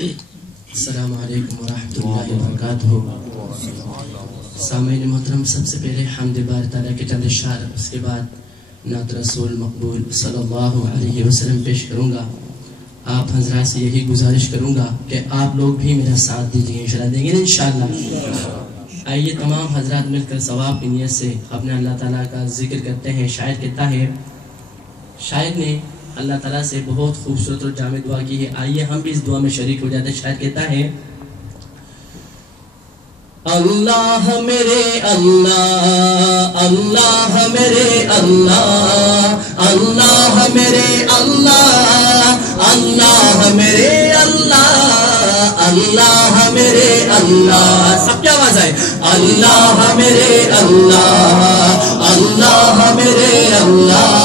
السلام علیکم ورحمۃ اللہ وبرکاتہ. سامعین محترم، سب سے پہلے حمد بار تعالیٰ کے چند اشعار، اس کے بعد نعت رسول مقبول صلی اللہ علیہ وسلم پیش کروں گا. آپ حضرات سے یہی گزارش کروں گا کہ آپ لوگ بھی میرا ساتھ دیجیے، انشاءاللہ دیں گے انشاءاللہ. آئیے تمام حضرات مل کر ثواب کی نیت سے اپنے اللہ تعالیٰ کا ذکر کرتے ہیں. شاعر کہتا ہے، شاعر نے اللہ تعالیٰ سے بہت خوبصورت اور جامع دعا کی ہے. آئیے ہم بھی اس دعا میں شریک ہو جاتے ہیں. شاعر کہتا ہے، اللہ میرے اللہ، اللہ میرے اللہ، اللہ میرے اللہ، اللہ میرے اللہ، اللہ میرے اللہ. سب کیا آواز ہے؟ اللہ میرے اللہ، اللہ میرے اللہ،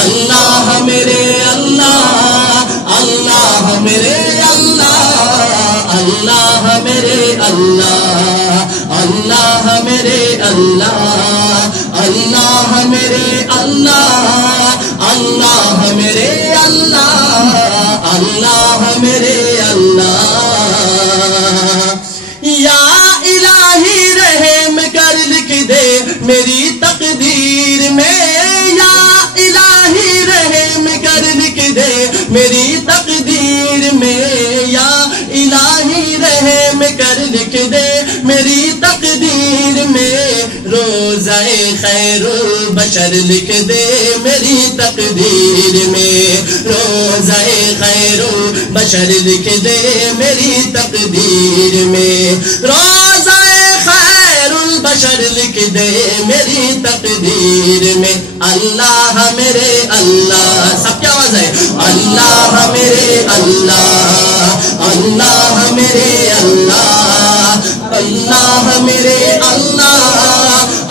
اللہ میرے اللہ، اللہ میرے اللہ، اللہ میرے اللہ، اللہ میرے اللہ، اللہ میرے اللہ، اللہ میرے اللہ، اللہ میرے اللہ. یا الہی رحم کر لکھ دے میری تقدیر میں، یا الہی رحم کر لکھ دے میری تقدیر میں، یا الہی رحم کر لکھ دے میری تقدیر میں. روزہ خیر البشر لکھ دے میری تقدیر میں، روزہ خیر البشر لکھ دے میری تقدیر میں، روزہ خیر البشر لکھ دے میری تقدیر میں. اللہ میرے اللہ، سب کیا آواز ہے؟ اللہ میرے اللہ، اللہ میرے اللہ، اللہ میرے اللہ،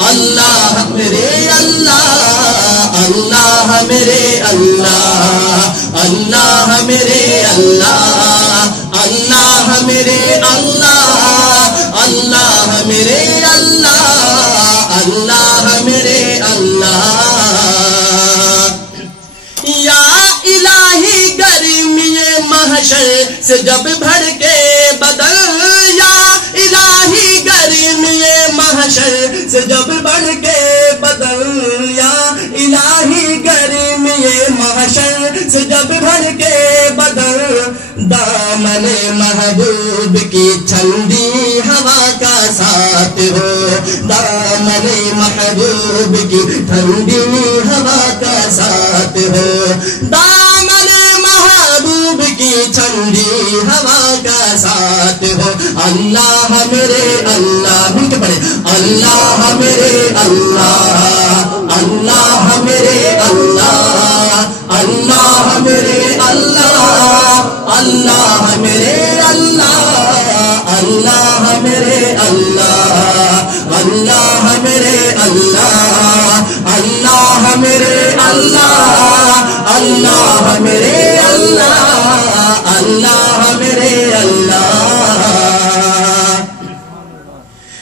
اللہ میرے اللہ، اللہ میرے اللہ، اللہ میرے اللہ، اللہ میرے اللہ، اللہ میرے اللہ، اللہ میرے اللہ. یا الہی گرمی محشر سے جب بھر کے بدن، یا الہی گرمی محشر سے جب بڑھ کے بدن، یا الہی گرمی محشر سے جب بھر کے بدن. دامن محبوب کی ٹھنڈی ہوا کا ساتھ ہو، دامن محبوب کی ٹھنڈی ہوا کا ساتھ ہو، دامن محبوب کی ٹھنڈی ہوا کا ساتھ ہو. اللہ میرے اللہ، بول کے پڑھے، اللہ میرے اللہ، اللہ میرے اللہ، اللہ میرے اللہ، اللہ میرے اللہ، اللہ میرے اللہ، اللہ میرے اللہ، اللہ میرے اللہ، اللہ میرے اللہ، اللہ میرے اللہ.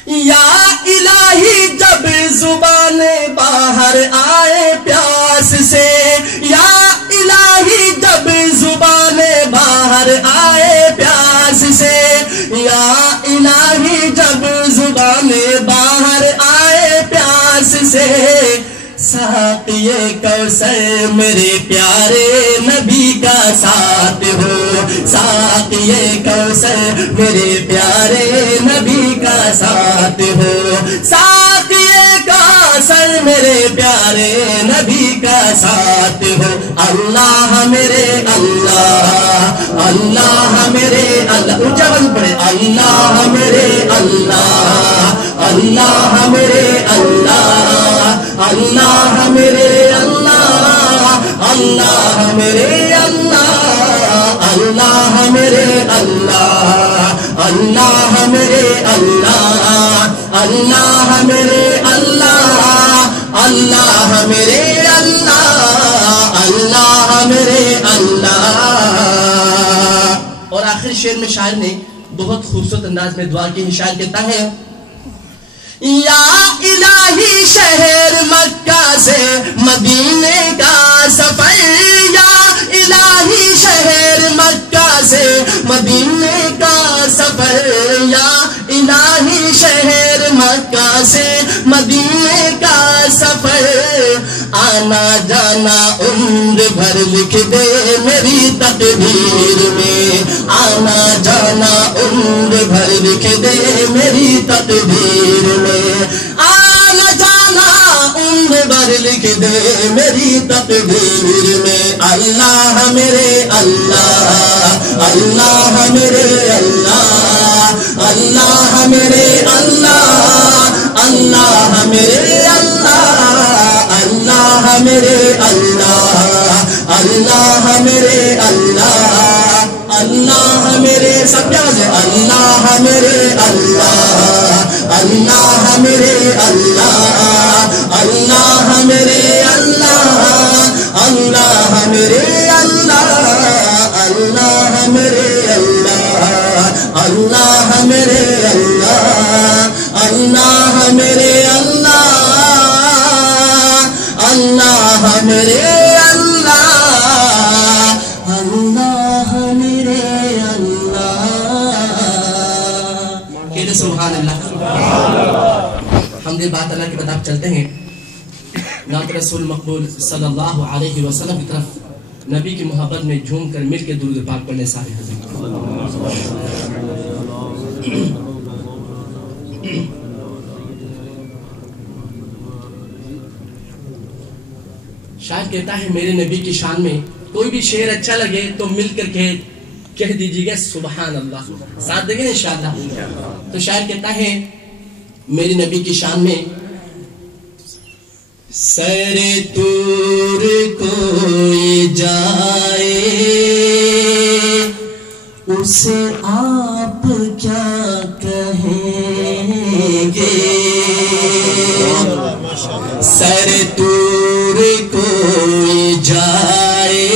یا الہی جب زبان باہر آئے پیاس سے، یا الہی جب زبان باہر آئے پیاس سے، یا الہی جب زبان باہر آئے پیاس سے. ساقی کوثر میرے پیارے نبی کا ساتھ ہو، ساقی کوثر میرے پیارے نبی کا ساتھ ہو، ساقی کوثر میرے پیارے نبی کا ساتھ ہو. اللہ میرے اللہ، اللہ میرے اللہ، اونچا بند پڑے، اللہ میرے اللہ، اللہ میرے اللہ، اللہ میرے اللہ، اللہ میرے اللہ، اللہ میرے اللہ، اللہ میرے اللہ، اللہ میرے اللہ، اللہ میرے اللہ، اللہ میرے اللہ. اور آخر شعر میں شاعر نے بہت خوبصورت انداز میں دعا کی. شاعر کہتا ہے، یا الہی شہر مکہ سے مدینے کا سفر، یا الہی شہر مکہ سے مدینے سے مدینے کا سفر آنا جانا عمر بھر لکھ دے میری تقدیر میں آنا جانا عمر بھر لکھ دے میری تقدیر میں آنا جانا عمر بھر لکھ دے میری تقدیر میں اللہ میرے اللہ اللہ میرے اللہ اللہ میرے اللہ اللہ میرے اللہ اللہ میرے اللہ اللہ میرے اللہ اللہ میرے سب جاز ہے اللہ میرے اللہ اللہ میرے اللہ اللہ میرے اللہ اللہ میرے اللہ اللہ میرے اللہ اللہ میرے اللہ اللہ میرے اللہ اللہ میرے اللہ اللہ میرے اللہ کہتے سبحان اللہ حمد بات اللہ کے بعد آپ چلتے ہیں نعت رسول مقبول صلی اللہ علیہ وسلم کی طرف نبی کی محبت میں جھوم کر مل کے درود پاک پڑھنے سارے حضرت شاعر کہتا ہے میرے نبی کی شان میں کوئی بھی شعر اچھا لگے تو مل کر کہہ دیجیے گا سبحان اللہ ساتھ دیں گے انشاءاللہ تو شاعر کہتا ہے میرے نبی کی شان میں سر طور کوئی جائے اسے آپ کیا کہیں گے سر طور کوئی جائے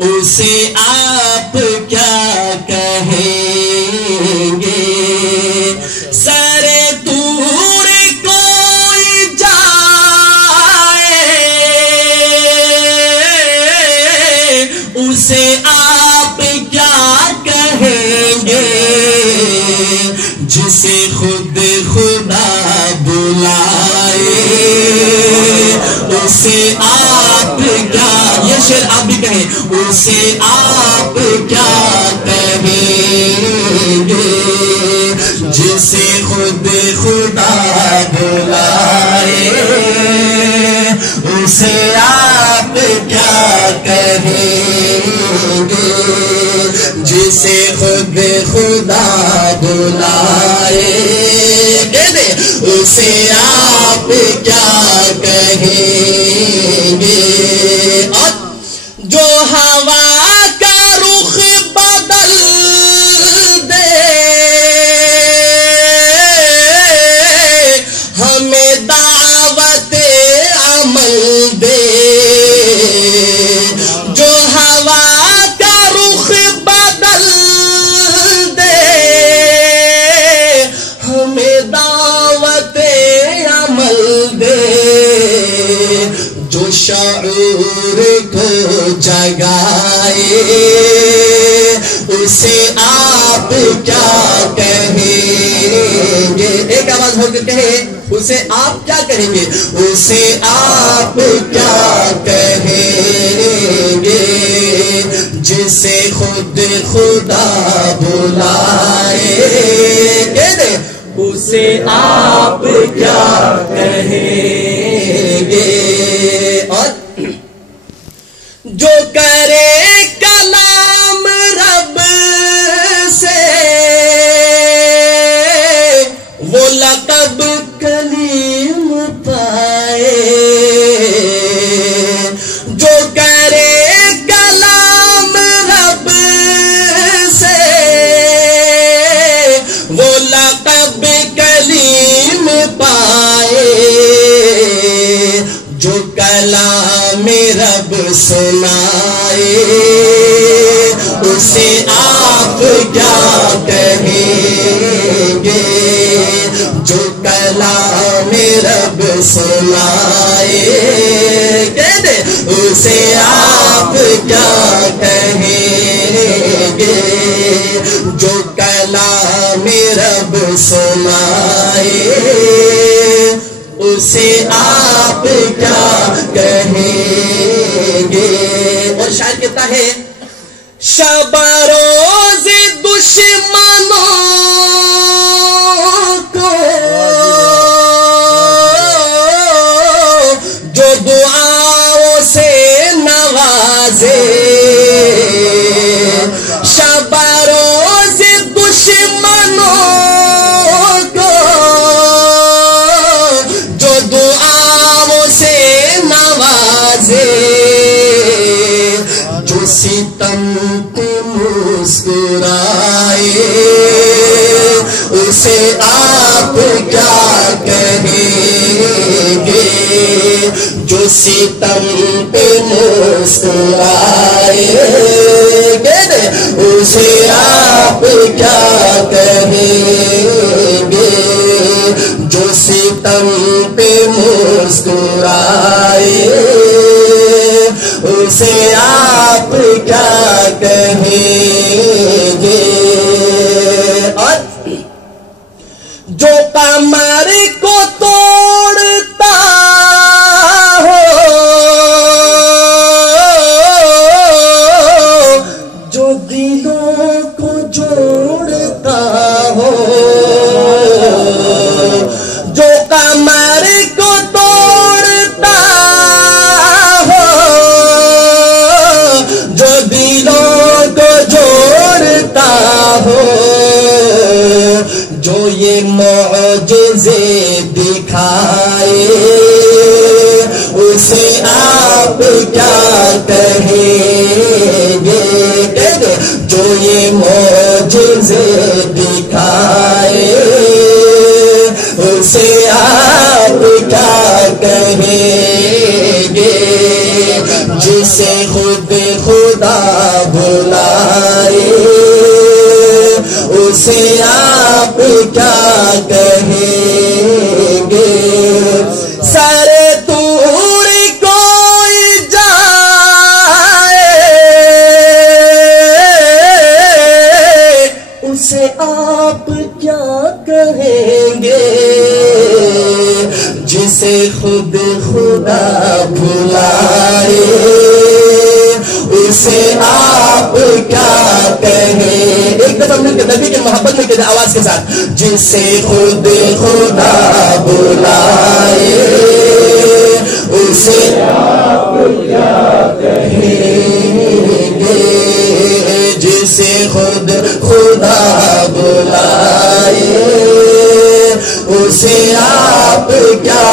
اسے آپ کیا کہیں گے سر طور کوئی جائے اسے آپ کیا کہیں گے جسے خود خدا بلائے اسے آپ کیا یہ شعر آپ بھی کہیں اسے آپ کیا کہیں گے جسے خود خدا بلائے اسے آپ کیا کہیں گے جسے خود خدا بلائے کہتے اسے آپ کیا کہیں گے اور جو ہوا کا رخ بدل دے ہمیں دعوت عمل دے جو ہوا کا رخ بدل دے ہمیں دعوت عمل دے جو شعور کو جگائے اسے آپ کیا کہیں گے ایک آواز ہو کر کہے اسے آپ کیا کہیں گے اسے آپ کیا کہیں گے جسے خود خدا بلائے کہتے اسے آپ کیا کہیں گے اور جو کرے کلام رب سے وہ لقب کلیم پائے جو کرے کلام رب سے وہ لقب کلیم پائے جو کلام رب سنائے اسے آپ کیا کہیں گے جو کلام رب سنائے کہتے اسے آپ کیا کہیں گے جو کلام رب سنائے اسے آپ کیا کہیں گے. اور شاعر کہتا ہے شب روز دشمنوں کو جو دعاؤں سے نوازے, شب روز دشمنوں کو جو دعاؤں سے نوازے, جو ستم پہ مسکرائے اسے آپ کیا کہیں گے. جو ستم پہ مسکرائے اسے آپ کیا کہیں گے. جو ستم پہ مسکرائے اسے آپ کیا کہیں گے. اور جو کمر کو توڑتا ہو, جو دلوں کو جوڑتا ہو, جو کمر کو توڑتا ہو, جو دلوں کو جوڑتا ہو, جو یہ معجزے دکھائے اسے آپ کیا کہیں گے. جو یہ معجزے دکھائے اسے آپ کیا کہیں گے. جسے خود خدا بلائے اسے آپ کیا کہیں گے. سر دور کوئی جائے اسے آپ کیا کہیں گے. جسے خود خدا بلائے اسے آپ کیا کہیں. ایک دفعہ مل کے نبی کی محبت میں کہتے آواز کے ساتھ, جسے خود خدا بلائے اسے آپ کیا کہیں گے. جسے خود خدا بلائے اسے آپ کیا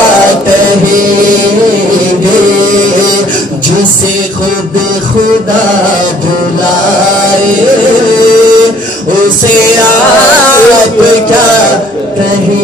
کہیں گے. جسے خود خدا بلائے اسے آپ کیا کہیں